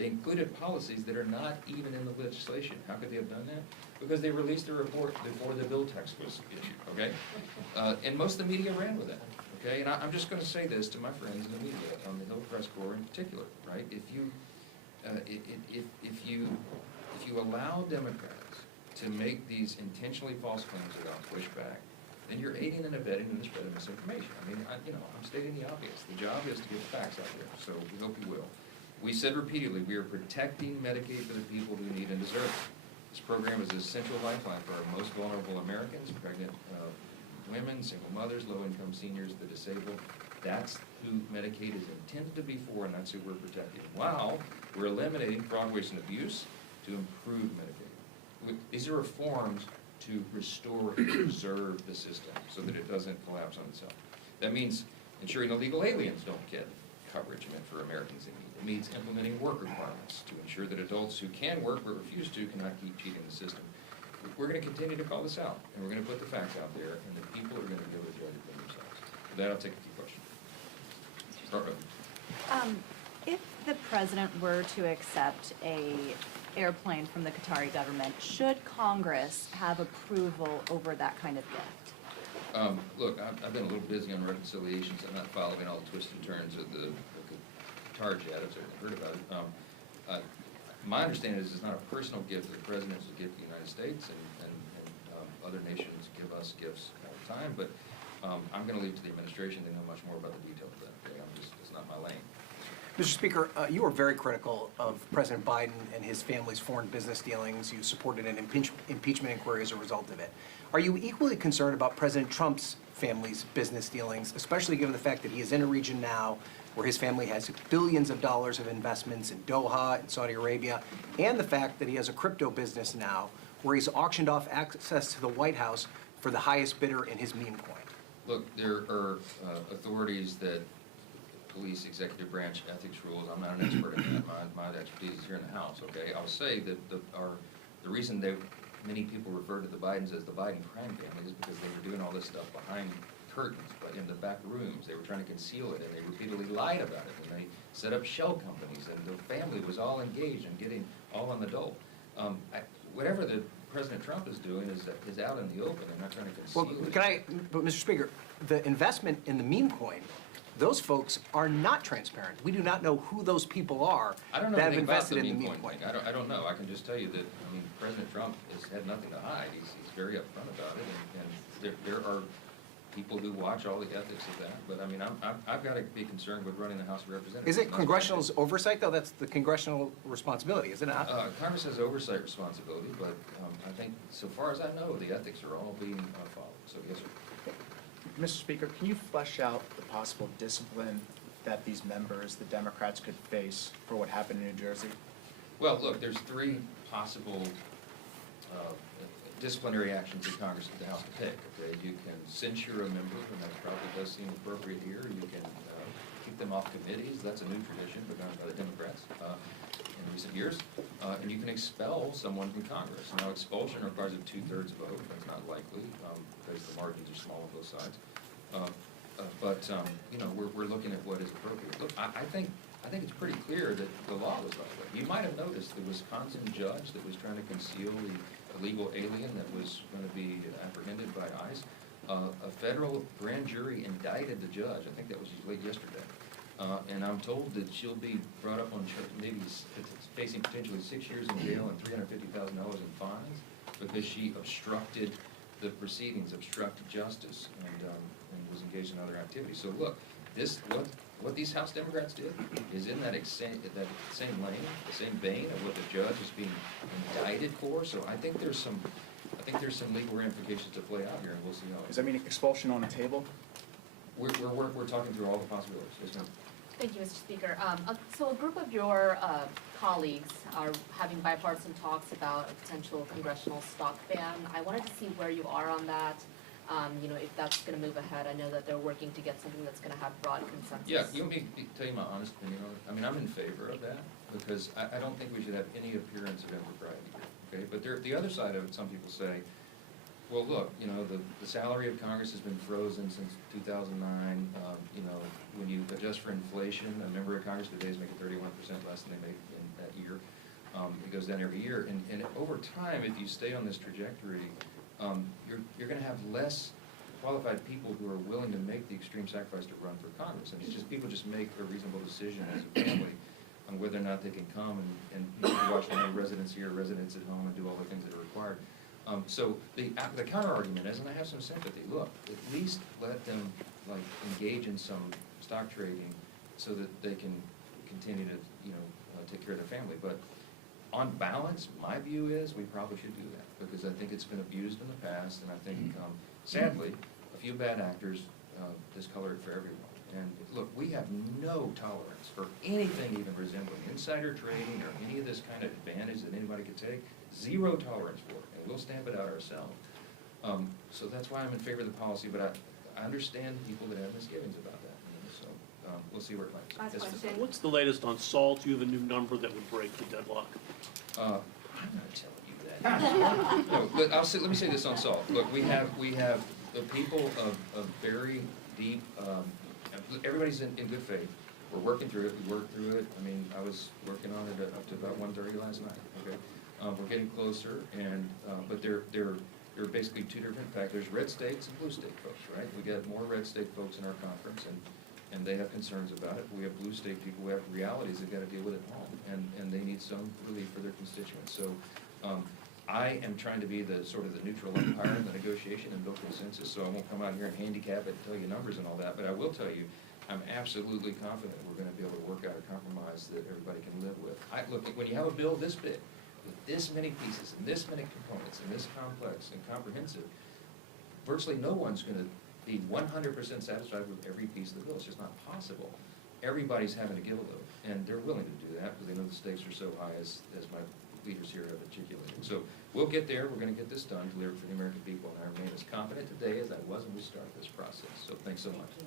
They included policies that are not even in the legislation. How could they have done that? Because they released the report before the bill text was issued, okay? And most of the media ran with that, okay? And I'm just going to say this to my friends in the media, on the Hill Press Corps in particular, right? If you allow Democrats to make these intentionally false claims without pushback, then you're aiding and abetting in the spread of misinformation. I mean, I'm stating the obvious. The job is to get the facts out there, so we hope you will. We said repeatedly, we are protecting Medicaid for the people who need and deserve it. This program is an essential lifeline for our most vulnerable Americans, pregnant women, single mothers, low-income seniors, the disabled. That's who Medicaid is intended to be for, and that's who we're protecting. While we're eliminating fraud, waste, and abuse to improve Medicaid. These are reforms to restore and preserve the system so that it doesn't collapse on itself. That means ensuring illegal aliens don't get coverage meant for Americans in need. It means implementing work requirements to ensure that adults who can work but refuse to cannot keep cheating the system. We're going to continue to call this out, and we're going to put the facts out there, and the people are going to be able to judge it for themselves. With that, I'll take a few questions. Start with If the president were to accept an airplane from the Qatari government, should Congress have approval over that kind of gift? Look, I've been a little busy on reconciliations. I'm not following all the twists and turns of the Qatar jet. I've certainly heard about it. My understanding is it's not a personal gift that the president is a gift to the United States, and other nations give us gifts all the time, but I'm going to leave it to the administration. They know much more about the details of that. Okay? It's not my lane. Mr. Speaker, you were very critical of President Biden and his family's foreign business dealings. You supported an impeachment inquiry as a result of it. Are you equally concerned about President Trump's family's business dealings, especially given the fact that he is in a region now where his family has billions of dollars of investments in Doha and Saudi Arabia, and the fact that he has a crypto business now where he's auctioned off access to the White House for the highest bidder in his meme coin? Look, there are authorities that police executive branch ethics rules. I'm not an expert in that. My expertise is here in the House, okay? I'll say that the reason many people refer to the Bidens as the Biden crime family is because they were doing all this stuff behind curtains, but in the back rooms. They were trying to conceal it, and they repeatedly lied about it, and they set up shell companies, and the family was all engaged in getting all on the dole. Whatever the President Trump is doing is out in the open. They're not trying to conceal it. But Mr. Speaker, the investment in the meme coin, those folks are not transparent. We do not know who those people are that have invested in the meme coin. I don't know. I can just tell you that, President Trump has had nothing to hide. He's very upfront about it, and there are people who watch all the ethics of that. But I've got to be concerned with running the House of Representatives. Is it Congressional's oversight, though? That's the Congressional responsibility, is it not? Congress has oversight responsibility, but I think, so far as I know, the ethics are all being followed. So, yes, sir. Mr. Speaker, can you flesh out the possible discipline that these members, the Democrats, could face for what happened in New Jersey? Well, look, there's three possible disciplinary actions that Congress and the House can take. Okay, you can censure a member, and that probably does seem appropriate here. You can keep them off committees. That's a new tradition begun by the Democrats in recent years. And you can expel someone from Congress. Now, expulsion requires a 2/3 vote. That's not likely because the margins are small on both sides. We're looking at what is appropriate. Look, I think it's pretty clear that the law was violated. You might have noticed the Wisconsin judge that was trying to conceal the illegal alien that was going to be apprehended by ICE. A federal grand jury indicted the judge. I think that was late yesterday. And I'm told that she'll be brought up on maybe facing potentially 6 years in jail and $350,000 in fines because she obstructed the proceedings, obstructed justice, and was engaged in other activities. So look, what these House Democrats did is in that same lane, the same vein of what the judge is being indicted for. So I think there's some legal ramifications to play out here, and we'll see how. Does that mean expulsion on the table? We're talking through all the possibilities. Yes, ma'am. Thank you, Mr. Speaker. So a group of your colleagues are having bipartisan talks about a potential congressional stock ban. I wanted to see where you are on that. If that's going to move ahead. I know that they're working to get something that's going to have broad consensus. Yeah, you want me to tell you my honest opinion on it? I'm in favor of that because I don't think we should have any appearance of impropriety here. Okay, but the other side of it, some people say, Well, look, you know, the salary of Congress has been frozen since 2009. You know, when you adjust for inflation, a member of Congress today is making 31% less than they made in that year. It goes down every year, and over time, if you stay on this trajectory, you're going to have less qualified people who are willing to make the extreme sacrifice to run for Congress. And it's just people just make a reasonable decision as a family on whether or not they can come and you know, watch their residents here, residents at home, and do all the things that are required. So the counter argument is, and I have some sympathy, look, at least let them like engage in some stock trading so that they can continue to, you know, take care of their family. But on balance, my view is we probably should do that, because I think it's been abused in the past, and I think, sadly, a few bad actors discolor it for everyone. And look, we have no tolerance for anything even resembling insider trading or any of this kind of advantage that anybody could take. Zero tolerance for it, and we'll stamp it out ourselves. So that's why I'm in favor of the policy, but I understand people that have misgivings about that. You know, so we'll see where it lands. Last Yes, question. What's the latest on salt? You have a new number that would break the deadlock. I'm not telling you that. No, but let me say this on salt. Look, we have the people of very deep, everybody's in good faith. We're working through it. We worked through it. I mean, I was working on it up to about 1:30 last night, okay? We're getting closer, and but there are basically two different factors: red states and blue state folks, right? We got more red state folks in our conference, and they have concerns about it. We have blue state people who have realities they've got to deal with at home, and they need some relief for their constituents. So I am trying to be the sort of the neutral umpire in the negotiation and build consensus, so I won't come out here and handicap it and tell you numbers and all that, but I will tell you, I'm absolutely confident we're going to be able to work out a compromise that everybody can live with. Look, when you have a bill this big, with this many pieces and this many components and this complex and comprehensive, virtually no one's going to be 100% satisfied with every piece of the bill. It's just not possible. Everybody's having to give a little, and they're willing to do that because they know the stakes are so high, as my leaders here have articulated. So we'll get there. We're going to get this done, delivered for the American people, and I remain as confident today as I was when we started this process. So thanks so much.